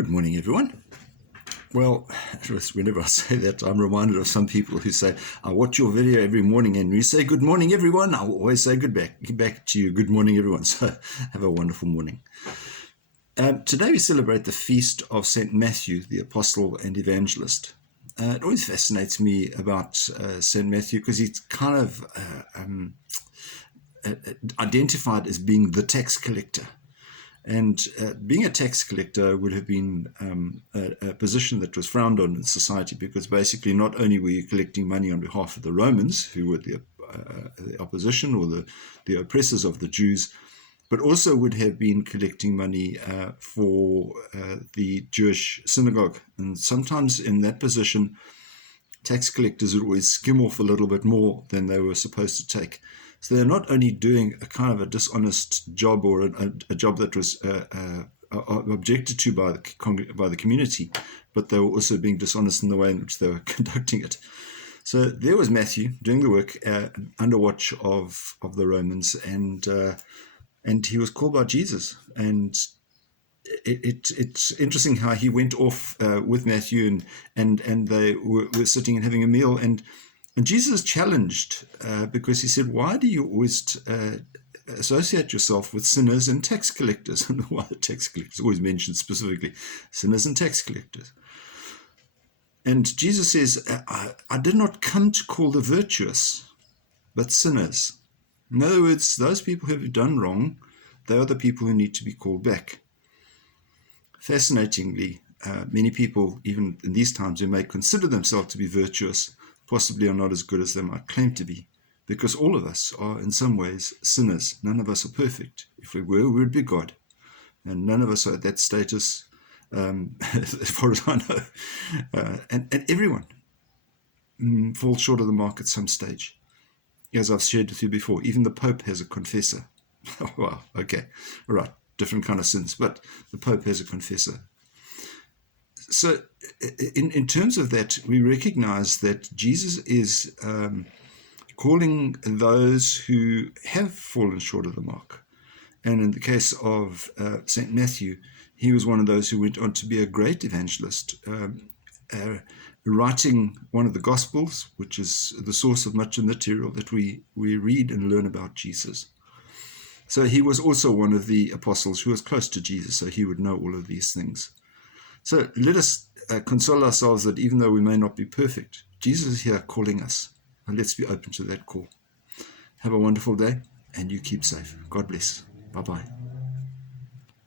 Good morning, everyone. Well, whenever I say that, I'm reminded of some people who say, I watch your video every morning, and you say, good morning, everyone. I will always say back to you, good morning, everyone. So have a wonderful morning. Today we celebrate the feast of St. Matthew, the apostle and evangelist. It always fascinates me about St. Matthew because he's kind of identified as being the tax collector. And being a tax collector would have been a position that was frowned on in society, because basically not only were you collecting money on behalf of the Romans, who were the opposition or the oppressors of the Jews, but also would have been collecting money for the Jewish synagogue. And sometimes in that position, tax collectors would always skim off a little bit more than they were supposed to take. So they're not only doing a kind of a dishonest job, or a job that was objected to by the community, but they were also being dishonest in the way in which they were conducting it. So there was Matthew doing the work under watch of the Romans, and he was called by Jesus. And it's interesting how he went off with Matthew, and they were sitting and having a meal, and Jesus challenged because he said, why do you always associate yourself with sinners and tax collectors? And why the tax collectors always mentioned specifically sinners and tax collectors. And Jesus says, I did not come to call the virtuous, but sinners. In other words, those people who have done wrong, they are the people who need to be called back. Fascinatingly, many people, even in these times, who may consider themselves to be virtuous, possibly are not as good as they might claim to be, because all of us are in some ways sinners. None of us are perfect. If we were, we would be God. And none of us are at that status, as far as I know. And everyone falls short of the mark at some stage. As I've shared with you before, even the Pope has a confessor. Oh, wow, okay, all right, different kind of sins, but the Pope has a confessor. So in terms of that, we recognize that Jesus is calling those who have fallen short of the mark. And in the case of St. Matthew, he was one of those who went on to be a great evangelist, writing one of the Gospels, which is the source of much of the material that we read and learn about Jesus. So he was also one of the apostles who was close to Jesus, so he would know all of these things. So let us console ourselves that even though we may not be perfect, Jesus is here calling us, and let's be open to that call. Have a wonderful day, and you keep safe. God bless. Bye-bye.